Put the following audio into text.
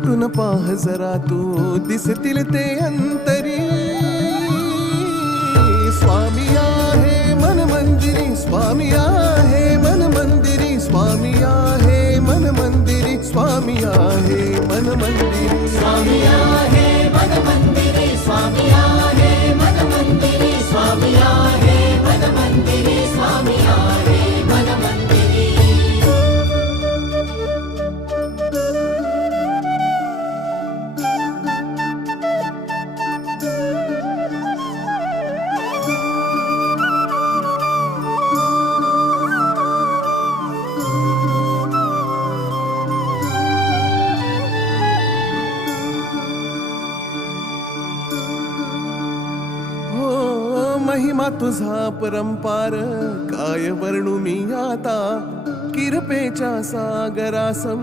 भेटून पाह जरा तू दिसतील ते अंतरी. स्वामी आहे मन मंदिरी, स्वामी आहे मन मंदिरी, स्वामी आहे मन मंदिरी, स्वामी आहे मन मंदिरी, स्वामी आहे मन मंदिरी, स्वामी आहे मन मंदिरी, स्वामी आहे मन मंदिरी, स्वामी आहे मन मंदिरी. महिमा तुझा परंपार काय वर्णू मी आता. किरपेच्या सागरासम